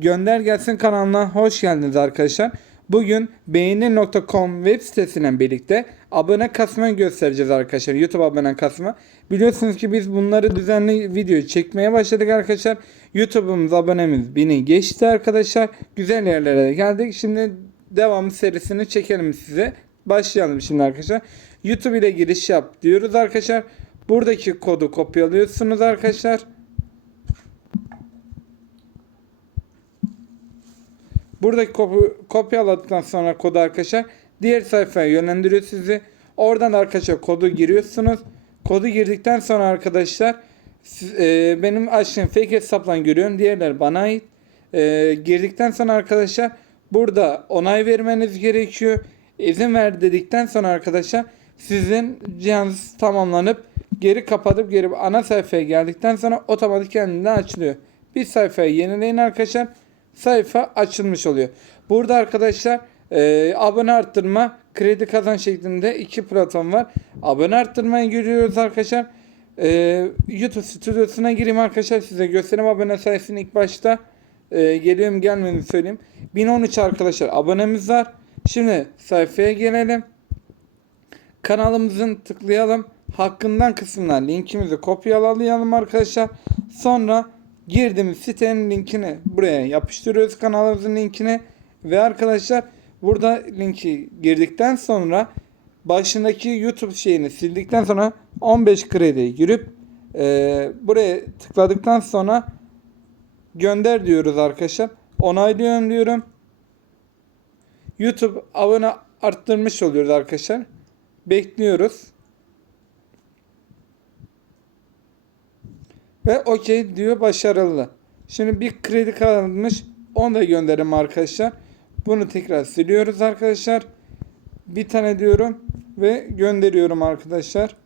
Gönder Gelsin kanalına hoş geldiniz arkadaşlar. Bugün beğeni.com web sitesiyle birlikte abone kasmayı göstereceğiz arkadaşlar. YouTube abone kasma. Biliyorsunuz ki biz bunları düzenli video çekmeye başladık arkadaşlar. YouTube'umuz abonemiz bini geçti arkadaşlar. Güzel yerlere geldik. Şimdi devam serisini çekelim size. Başlayalım şimdi arkadaşlar. YouTube ile giriş yap diyoruz arkadaşlar. Buradaki kodu kopyalıyorsunuz arkadaşlar. Buradaki kopu, kopyaladıktan sonra kodu arkadaşlar diğer sayfaya yönlendiriyor sizi. Oradan arkadaşlar kodu giriyorsunuz. Kodu girdikten sonra arkadaşlar siz- e, benim açtığım fake hesaptan görüyorum. Diğerler bana ait. E, girdikten sonra arkadaşlar burada onay vermeniz gerekiyor. İzin ver dedikten sonra arkadaşlar sizin cihazınız tamamlanıp geri kapatıp geri ana sayfaya geldikten sonra otomatik kendinden açılıyor. Bir sayfayı yenileyin arkadaşlar sayfa açılmış oluyor. Burada arkadaşlar e, abone arttırma, kredi kazan şeklinde iki platform var. Abone arttırmayı görüyoruz arkadaşlar. E, YouTube stüdyosuna gireyim arkadaşlar size göstereyim abone sayısını ilk başta. E, geliyorum gelmediğini söyleyeyim. 1013 arkadaşlar abonemiz var. Şimdi sayfaya gelelim. Kanalımızın tıklayalım. Hakkından kısmından linkimizi kopyalayalım arkadaşlar. Sonra girdiğimiz sitenin linkini buraya yapıştırıyoruz kanalımızın linkini ve arkadaşlar burada linki girdikten sonra başındaki YouTube şeyini sildikten sonra 15 kredi girip e, buraya tıkladıktan sonra gönder diyoruz arkadaşlar. Onaylıyorum diyorum. YouTube abone arttırmış oluyoruz arkadaşlar. Bekliyoruz. Ve okey diyor başarılı. Şimdi bir kredi kalmış. Onu da gönderim arkadaşlar. Bunu tekrar siliyoruz arkadaşlar. Bir tane diyorum ve gönderiyorum arkadaşlar.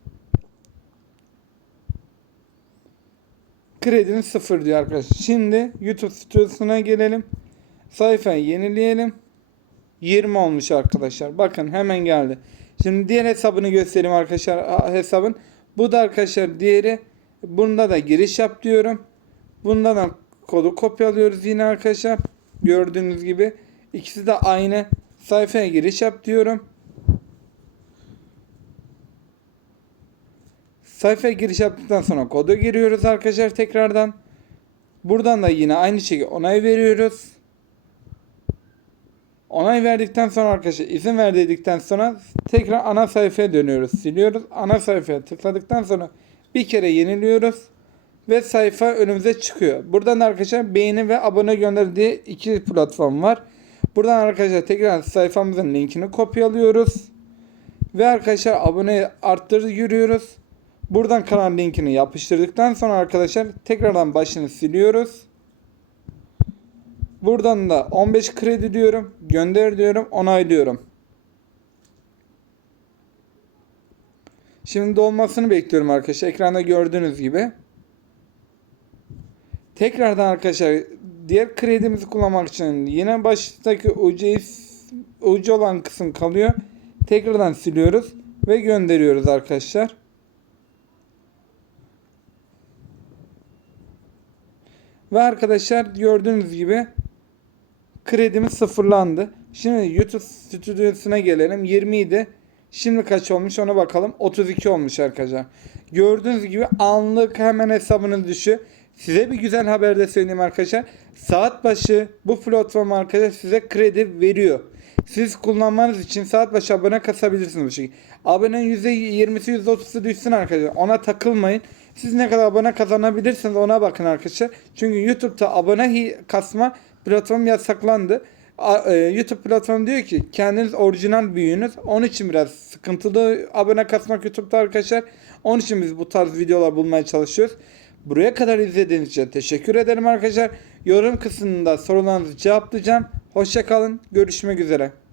Kredinin sıfır diyor arkadaşlar. Şimdi YouTube stüdyosuna gelelim. Sayfayı yenileyelim. 20 olmuş arkadaşlar. Bakın hemen geldi. Şimdi diğer hesabını göstereyim arkadaşlar hesabın. Bu da arkadaşlar diğeri. Bunda da giriş yap diyorum. Bunda da kodu kopyalıyoruz yine arkadaşlar. Gördüğünüz gibi. İkisi de aynı. Sayfaya giriş yap diyorum. Sayfaya giriş yaptıktan sonra kodu giriyoruz arkadaşlar tekrardan. Buradan da yine aynı şekilde onay veriyoruz. Onay verdikten sonra arkadaşlar izin ver dedikten sonra tekrar ana sayfaya dönüyoruz. Siliyoruz. Ana sayfaya tıkladıktan sonra bir kere yeniliyoruz. Ve sayfa önümüze çıkıyor. Buradan da arkadaşlar beğeni ve abone gönder diye iki platform var. Buradan arkadaşlar tekrar sayfamızın linkini kopyalıyoruz. Ve arkadaşlar abone arttır yürüyoruz. Buradan kanal linkini yapıştırdıktan sonra arkadaşlar tekrardan başını siliyoruz. Buradan da 15 kredi diyorum. Gönder diyorum. Onaylıyorum. Şimdi dolmasını bekliyorum arkadaşlar. Ekranda gördüğünüz gibi. Tekrardan arkadaşlar diğer kredimizi kullanmak için yine baştaki ucu, ucu olan kısım kalıyor. Tekrardan siliyoruz ve gönderiyoruz arkadaşlar. Ve arkadaşlar gördüğünüz gibi kredimiz sıfırlandı. Şimdi YouTube stüdyosuna gelelim. 20 idi. Şimdi kaç olmuş ona bakalım. 32 olmuş arkadaşlar. Gördüğünüz gibi anlık hemen hesabınız düşüyor. Size bir güzel haber de söyleyeyim arkadaşlar. Saat başı bu platform arkadaşlar size kredi veriyor. Siz kullanmanız için saat başı abone kasabilirsiniz bu şekilde. Abonenin %20'si %30'u düşsün arkadaşlar. Ona takılmayın. Siz ne kadar abone kazanabilirsiniz ona bakın arkadaşlar. Çünkü YouTube'da abone kasma platform yasaklandı. E, YouTube platformu diyor ki kendiniz orijinal büyüğünüz. Onun için biraz sıkıntılı abone kasmak YouTube'da arkadaşlar. Onun için biz bu tarz videolar bulmaya çalışıyoruz. Buraya kadar izlediğiniz için teşekkür ederim arkadaşlar. Yorum kısmında sorularınızı cevaplayacağım. Hoşça kalın. Görüşmek üzere.